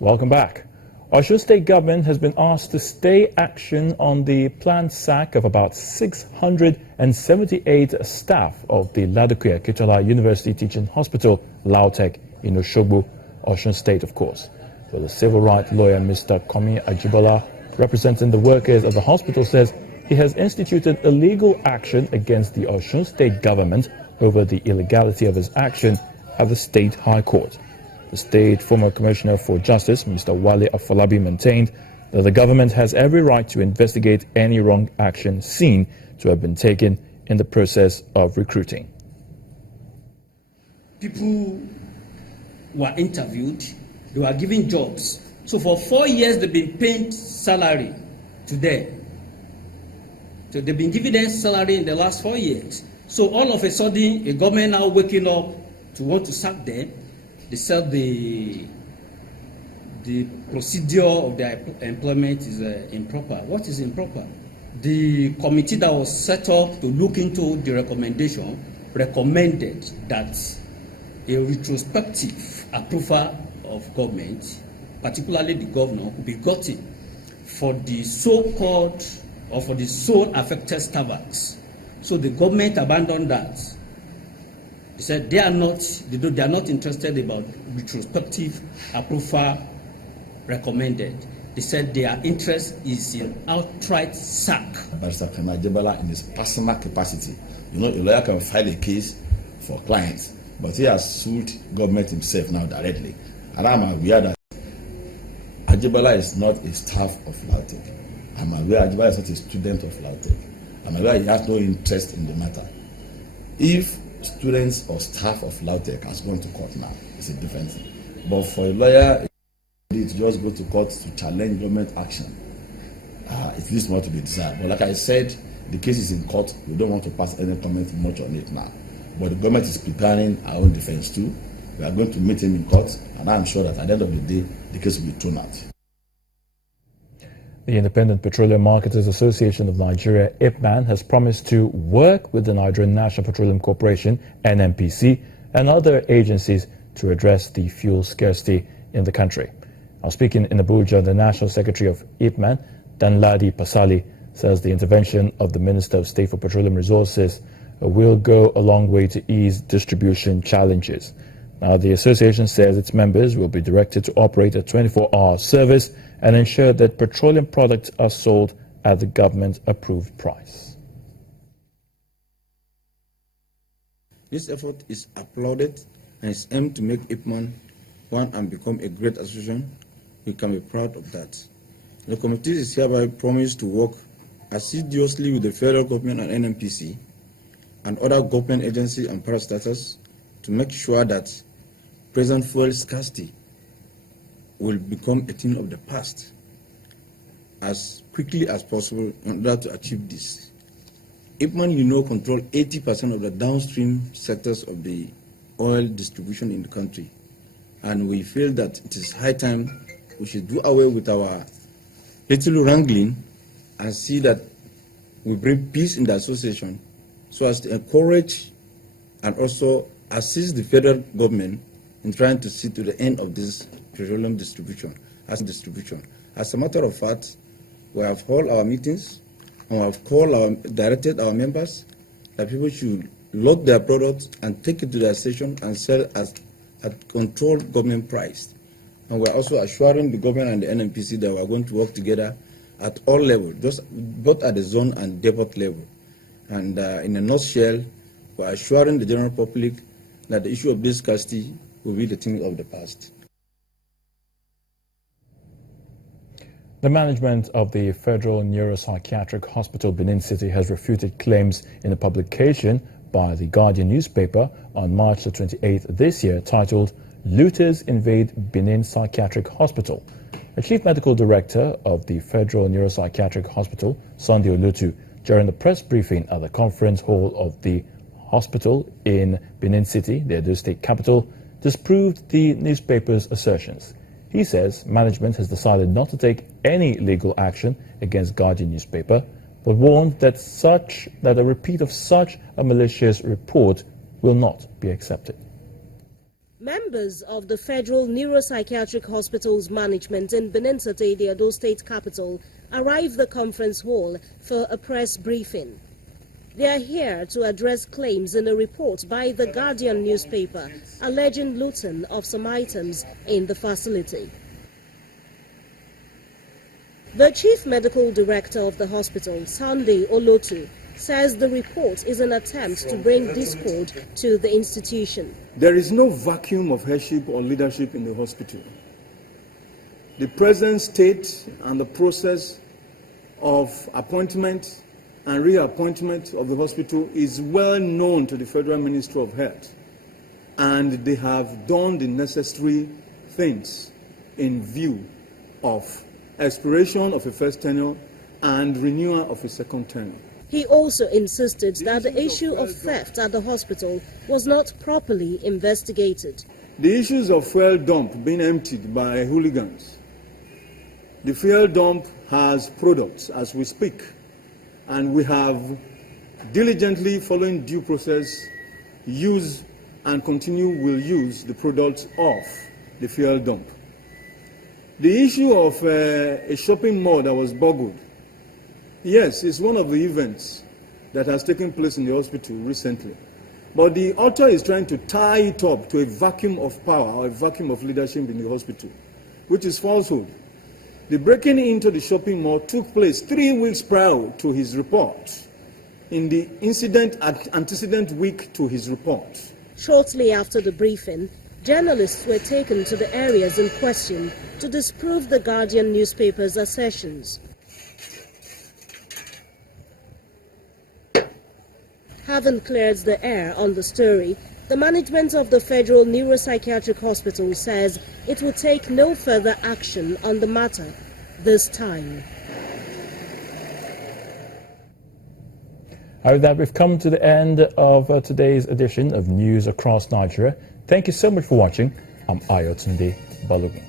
Welcome back. Osun State government has been asked to stay action on the planned sack of about 678 staff of the Ladoke Akitola University Teaching Hospital, Lautech, in Osogbo, Osun State, of course. So the civil rights lawyer, Mr. Komi Ajibola, representing the workers of the hospital, says he has instituted a legal action against the Osun State government over the illegality of his action at the State High Court. The state former commissioner for justice, Mr. Wale Afolabi, maintained that the government has every right to investigate any wrong action seen to have been taken in the process of recruiting. People were interviewed, they were given jobs. So for 4 years, they've been paid salary to them. So they've been giving them salary in the last 4 years. So all of a sudden, a government now waking up to want to sack them. They said the procedure of their employment is improper. What is improper? The committee that was set up to look into the recommendation recommended that a retrospective approval of government, particularly the governor, could be gotten for the so-called or for the sole affected staffs. So the government abandoned that. They said they are not interested about retrospective approval recommended. They said their interest is in outright sack. Barrister Komi Ajibola, in his personal capacity, a lawyer can file a case for clients, but he has sued government himself now directly. And I'm aware that Ajibola is not a staff of Lautech. I'm aware Ajibola is not a student of Lautech. I'm aware he has no interest in the matter. If students or staff of Lautech has gone to court now, it's a different thing. But for a lawyer, to just go to court to challenge government action, it leaves more to be desired. But like I said, the case is in court. We don't want to pass any comment much on it now. But the government is preparing our own defense too. We are going to meet him in court, and I'm sure that at the end of the day, the case will be thrown out. The Independent Petroleum Marketers Association of Nigeria, IPMAN, has promised to work with the Nigerian National Petroleum Corporation, NNPC, and other agencies to address the fuel scarcity in the country. Now, speaking in Abuja, the National Secretary of IPMAN, Danladi Pasali, says the intervention of the Minister of State for Petroleum Resources will go a long way to ease distribution challenges. Now, the association says its members will be directed to operate a 24-hour service and ensure that petroleum products are sold at the government-approved price. This effort is applauded and is aimed to make IPMAN one and become a great association. We can be proud of that. The committee is hereby promised to work assiduously with the federal government and NNPC and other government agencies and parastatals to make sure that present fuel scarcity will become a thing of the past as quickly as possible in order to achieve this. IPMAN, control 80% of the downstream sectors of the oil distribution in the country. And we feel that it is high time we should do away with our little wrangling and see that we bring peace in the association so as to encourage and also assist the federal government in trying to see to the end of this petroleum distribution. As a matter of fact, we have held our meetings and we have directed our members that people should load their products and take it to their station and sell at controlled government price. And we're also assuring the government and the NNPC that we're going to work together at all levels, both at the zone and depot level. And in a nutshell, we're assuring the general public that the issue of this scarcity will be the thing of the past. The management of the Federal Neuropsychiatric Hospital, Benin City, has refuted claims in a publication by the Guardian newspaper on March the 28th this year titled "Looters Invade Benin Psychiatric Hospital." The chief medical director of the Federal Neuropsychiatric Hospital, Sunday Olutu, during the press briefing at the conference hall of the hospital in Benin City, the Edo State capital, disproved the newspaper's assertions. He says management has decided not to take any legal action against Guardian newspaper, but warned that a repeat of such a malicious report will not be accepted. Members of the Federal Neuropsychiatric Hospital's management in Benin City, the Edo State capital, arrived the conference hall for a press briefing. They are here to address claims in a report by the Guardian newspaper alleging looting of some items in the facility. The Chief Medical Director of the hospital, Sunday Olotu, says the report is an attempt to bring discord to the institution. There is no vacuum of headship or leadership in the hospital. The present state and the process of appointment and reappointment of the hospital is well known to the Federal Ministry of Health, and they have done the necessary things in view of expiration of a first tenure and renewal of a second tenure. He also insisted that the issue of theft at the hospital was not properly investigated. The issues of fuel dump being emptied by hooligans. The fuel dump has products as we speak, and we have diligently, following due process, use and continue will use the products of the fuel dump. The issue of a shopping mall that was burgled. Yes, it's one of the events that has taken place in the hospital recently. But the author is trying to tie it up to a vacuum of power or a vacuum of leadership in the hospital, which is falsehood. The breaking into the shopping mall took place 3 weeks prior to his report, in the antecedent week to his report. Shortly after the briefing, journalists were taken to the areas in question to disprove the Guardian newspaper's assertions. Having cleared the air on the story, the management of the Federal Neuropsychiatric Hospital says it will take no further action on the matter this time. With that, we've come to the end of today's edition of News Across Nigeria. Thank you so much for watching. I'm Ayotunde Balogun.